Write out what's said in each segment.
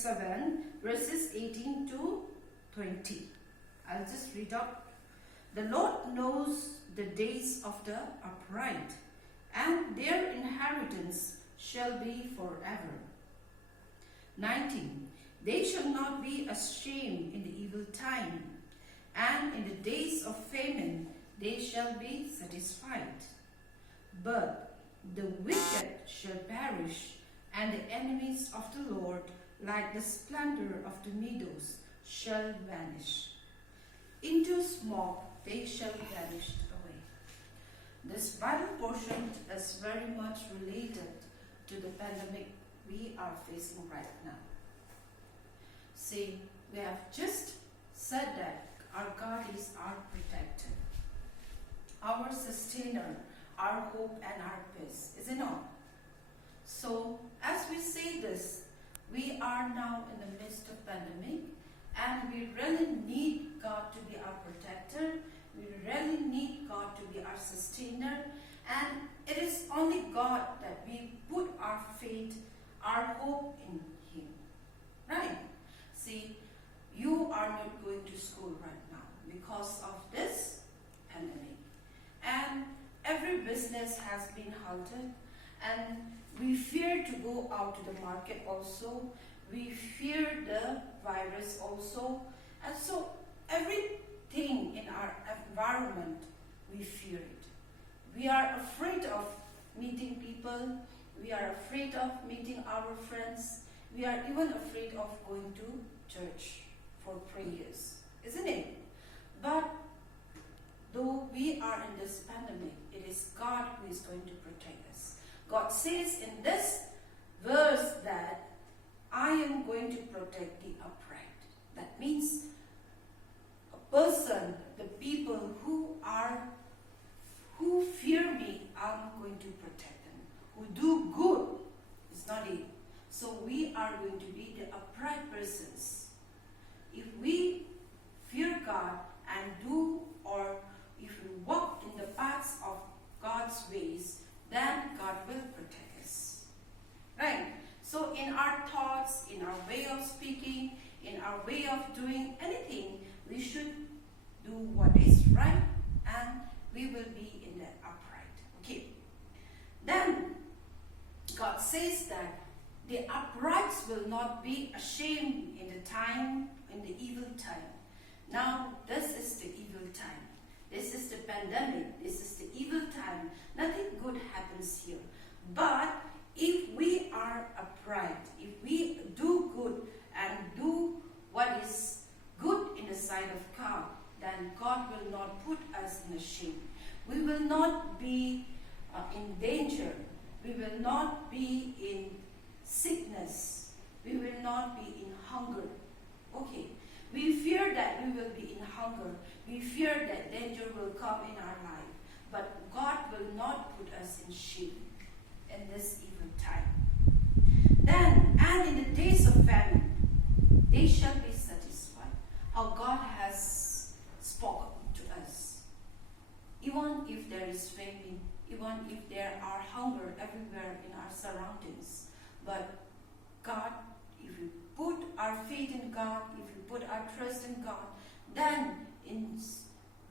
7, verses 18 to 20. I'll just read out. The Lord knows the days of the upright, and their inheritance shall be forever. 19. They shall not be ashamed in the evil time, and in the days of famine they shall be satisfied. But the wicked shall perish, and the enemies of the Lord, like the splendor of the meadows, shall vanish. Into smoke they shall vanish away. This Bible portion is very much related to the pandemic we are facing right now. See, we have just said that our God is our protector, our sustainer, our hope and our peace, is it not? So, as we say this, we are now in the midst of pandemic, and we really need God to be our protector. We really need God to be our sustainer, and it is only God that we put our faith, our hope in Him. Right? See, you are not going to school right now because of this pandemic, and every business has been halted, and we fear to go out to the market also. We fear the virus also, and so everything in our environment, we fear it. We are afraid of meeting people. We are afraid of meeting our friends. We are even afraid of going to church for prayers, isn't it? But though we are in this pandemic, it is God who is going to protect us. God says in this verse that I am going to protect the upright. That means a person, the people who fear me, I'm going to protect them. Who do good is not it. So we are going to be the upright persons. If we fear God and do, or if we walk in the paths of God's ways, then God will protect us. Right? So in our thoughts, in our way of speaking, in our way of doing anything, we should do what is right, and we will be in the upright. Okay. Then God says that the uprights will not be ashamed in the evil time. Now this is the evil time. This is the pandemic. This is the evil time. Nothing good happens here. But if we are upright, if we do good and do what is good in the sight of God, then God will not put us in shame. We will not be in danger. We will not be in sickness. We will not be in hunger. Okay. We fear that we will be in hunger. We fear that danger will come in our life. But God will not put us in shame in this evil time. Then, and in the days of famine, they shall be satisfied. How God has spoken to us. Even if there is famine, even if there are hunger everywhere in our surroundings, but God, if we put our faith in God, if we put our trust in God, then in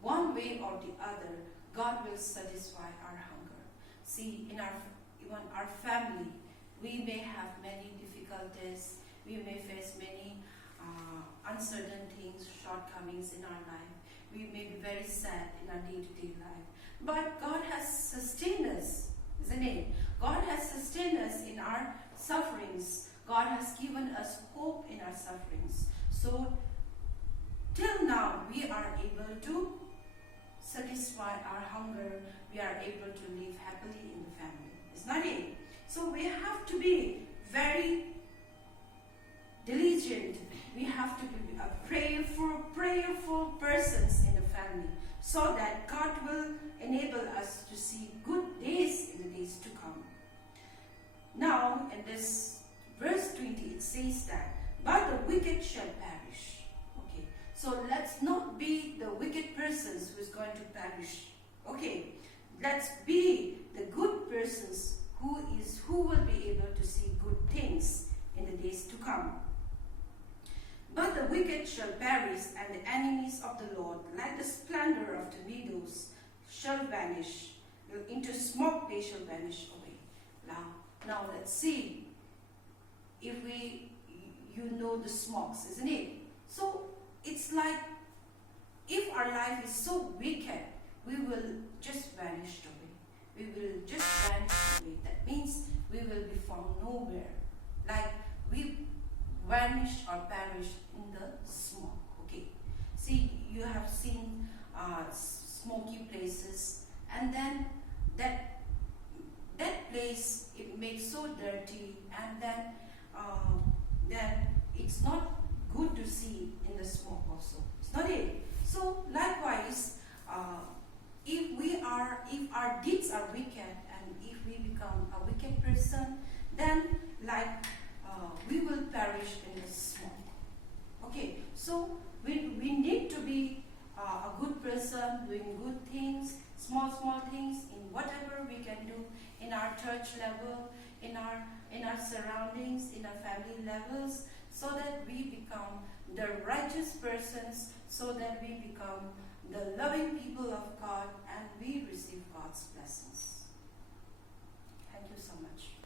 one way or the other, God will satisfy our hunger. See, in even our family, we may have many difficulties, we may face many uncertain things, shortcomings in our life. We may be very sad in our day-to-day life. But God has sustained us, isn't it? God has sustained us in our sufferings. God has given us hope in our sufferings. So, till now, we are able to satisfy our hunger. We are able to live happily in the family. It's not it? So, we have to be very diligent. We have to be prayerful persons in the family, so that God will enable us to see good days in the days to come. Now, in this verse 20, it says that, but the wicked shall perish. Okay, so let's not be the wicked persons who is going to perish. Okay, let's be the good persons who will be able to see good things in the days to come. But the wicked shall perish, and the enemies of the Lord, like the splendor of the meadows, shall vanish. Into smoke they shall vanish away. Now let's see if you know the smokes, isn't it? So it's like if our life is so wicked, we will just vanish away. We will just vanish away. That means we will be found nowhere. Like we vanish or perish in the smoke. Okay. See, you have seen smoky places, and then that place, it makes so dirty, and then it's not good to see in the smoke also. It's not it. So likewise, if our deeds are wicked, and if we become a wicked person, then we will perish in the smoke. Okay, so we need to be a good person, doing good things, small things, in whatever we can do, in our church level, in our surroundings, in our family levels, so that we become the righteous persons, so that we become the loving people of God, and we receive God's blessings. Thank you so much.